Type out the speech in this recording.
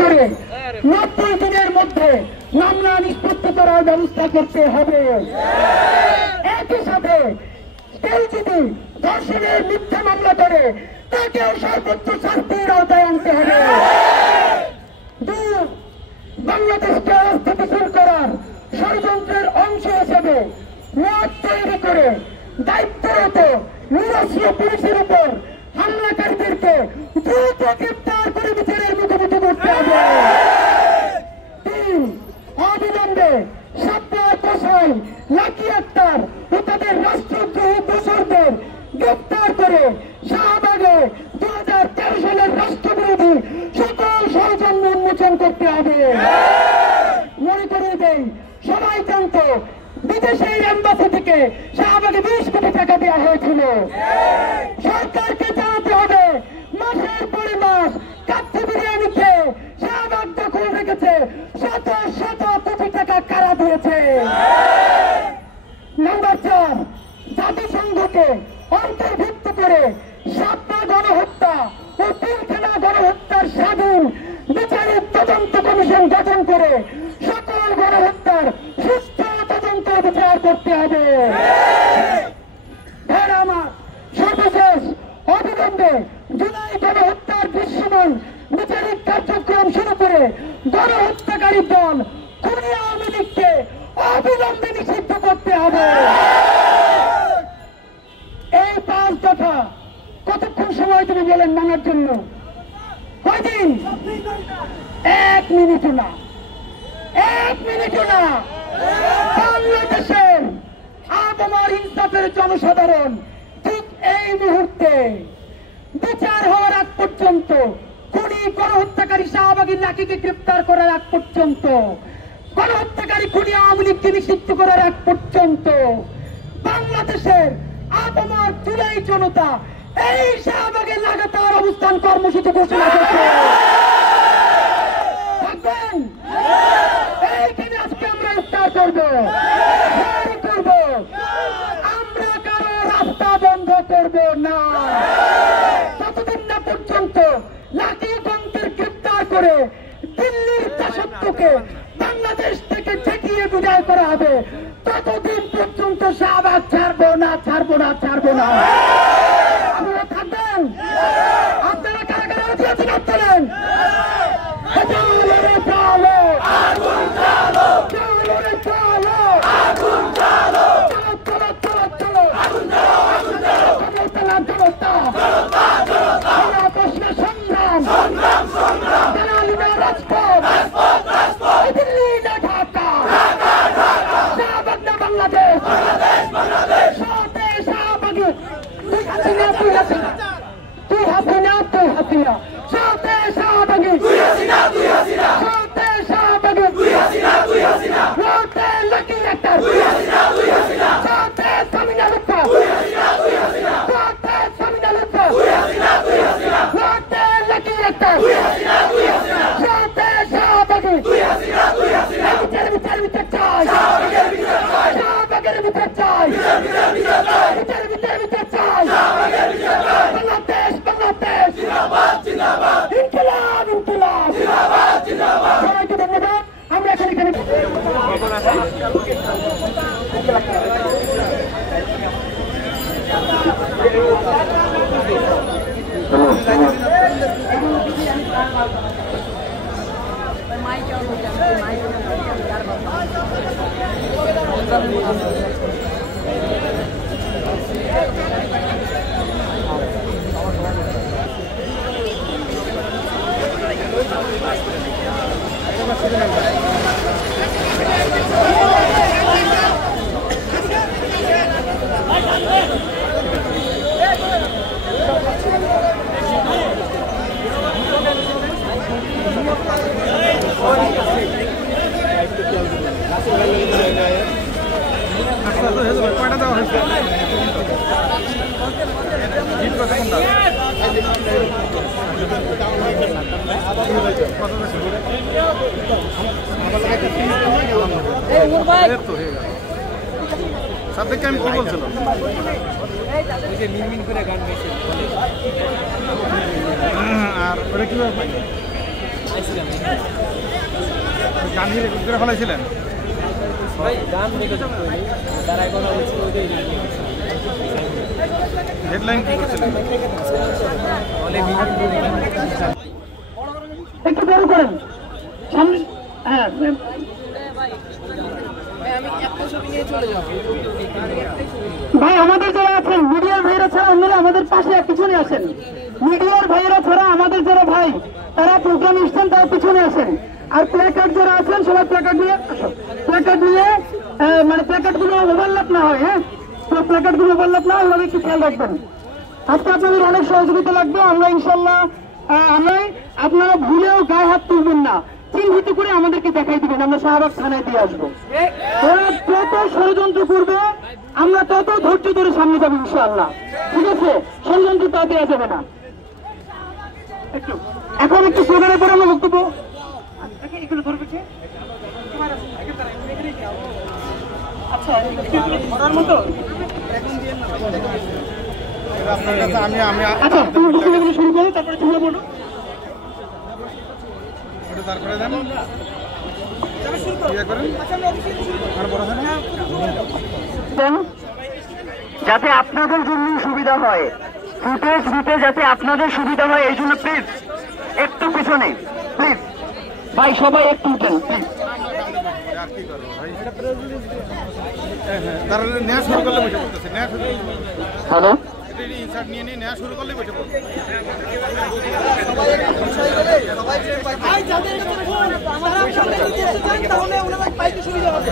করে 90 দিনের মধ্যে মামলা নিষ্পত্তি করার ব্যবস্থা করতে হবে। একই সাথে কেউ যদি ধর্ষণের মিথ্যা মামলা করে তাকেও সর্বোচ্চ শাস্তির আওতায় আনতে হবে। বাংলাদেশকে অস্থিতিশীল করার ষড়যন্ত্রের অংশ হিসেবে মত তৈরি করে দায়িত্বরত নিরস্ত্র পুলিশের উপর হামলাকারীদেরকে দ্রুত গ্রেপ্তার করে বিচারের মুখোমুখি করতে হবে। 3 অবিলম্বে সাব্বির কোসাই, লাকি আক্তার ও তাদের রাষ্ট্রদ্রোহী দোষরদের গ্রেপ্তার করে শাহবাগে 2013 সালের রাষ্ট্রবিরোধী সকল ষড়যন্ত্র উন্মোচন করতে হবে। মনে করিয়ে দেই, সবাই জানত বিদেশের এম্বাসি থেকে শাহবাগে 20 কোটি টাকা দেওয়া হয়েছিল। সরকারকে জানাতে হবে মাসের পরে মাস কাচ্চি বিরিয়ানি খেয়ে শাহবাগ দখল রেখেছে, শত শত কোটি টাকা কারা দিয়েছে। নাম্বার 4, জাতিসংঘকে অন্তর্ভুক্ত করে শাপলা গণহত্যা ও পিলখানা গণহত্যার স্বাধীন বিচারিক তদন্ত কমিশন গঠন করে সকল গণহত্যার সুষ্ঠু তদন্ত বিচার করতে হবে। আমার সর্বশেষ অবিলম্বে জুলাই গণহত্যার দৃশ্যমান বিচারিক কার্যক্রম শুরু করে গণহত্যাকারী দল খুনি আওয়ামী লীগকে অবিলম্বে নিষিদ্ধ করতে হবে। এই 5 দফা কতক্ষণ সময় তুমি বলেন মানার জন্য? কয়দিন? 1 মিনিটও না, 1 মিনিটও না। বাংলাদেশের আপামর ইনসাফের জনসাধারণ ঠিক এই মুহূর্তে বিচার হওয়ার আগ পর্যন্ত, খুনি গণহত্যাকারী শাহবাগী লাকিকে গ্রেপ্তার করার আগ পর্যন্ত, গণহত্যাকারী খুনি আওয়ামী লীগকে নিষিদ্ধ করার আগ পর্যন্ত বাংলাদেশের আপামর জুলাই জনতা এই শাহবাগে লাগাতার অবস্থান কর্মসূচি ঘোষণা করছে। থাকবেন? এইখানে আজকে আমরা ইফতার করবো, আমরা কারো রাস্তা বন্ধ করব না ততদিন না পর্যন্ত লাকিগঞ্জের গ্রেপ্তার করে দিল্লির দাসত্বকে বাংলাদেশ থেকে ঠেকিয়ে বিদায় করা হবে। ততদিন পর্যন্ত শাহবাগ ছাড়বো না, ছাড়বো না, ছাড়বো না। আপনারা থাকবেন? আপনারা কারা কারা রাজি আছেন? আপনারা আমরা এখানে সাথে আমি কি বলছিলাম মিনমিন করে গান গাইছে আর ওরা কিভাবে গান হিরে করে ফেলাইছিলেন ভাই গান রেকর্ড করিনি তারা এখন হচ্ছে ওই হেডলাইন কি করছিলেন একটু বড় করেন সামনে। হ্যাঁ ভাই আমাদের যারা আছেন মিডিয়ার ভাইরা ছাড়া অন্যরা আমাদের পাশে পিছনে আসেন। মিডিয়ার ভাইয়েরা ছাড়া আমাদের যারা ভাই তারা প্রোগ্রাম এসছেন তারা পিছনে আসেন। আর প্ল্যাকার্ড যারা আছেন সবাই প্ল্যাকার্ড নিয়ে মানে প্ল্যাকার্ড গুলো ওভারল্যাপ না হয়। হ্যাঁ প্ল্যাকার্ড গুলো ওভারল্যাপ না হয় একটু খেয়াল রাখবেন। আজকে আপনাদের অনেক সহযোগিতা লাগবে। আমরা ইনশাল্লাহ আপনারা ভুলেও গায়ে হাত তুলবেন না, চিহ্নিত করে আমাদেরকে দেখাই দিবেন, আমরা শাহবাগ থানায় দিয়ে আসবো। ওরা যত ষড়যন্ত্র করবে আমরা তত ধৈর্য ধরে সামনে যাবো ইনশাআল্লাহ। ঠিক আছে, ষড়যন্ত্র তা দেওয়া যাবে না। এখন একটু প্রোগ্রামের পরে আমরা বক্তব্য আচ্ছা মতো আপনার কাছে আমি আচ্ছা তুমি শুরু করো তারপরে তোমরা বলো। তারপরে যান যাতে আপনাদের জন্য সুবিধা হয়, ফুটেজ দিতে যাতে আপনাদের সুবিধা হয়, এই জন্য প্লিজ একটু পিছনে প্লিজ ভাই সবাই একটু উঠেন প্লিজ। তারা নেওয়া শুরু করলে বসে পড়তেছে হ্যালো ইনসার্ট নিয়ে নেওয়া শুরু করলে বসে পড়তেছে। তাহলে ওনারা পাইতে সুবিধা হবে।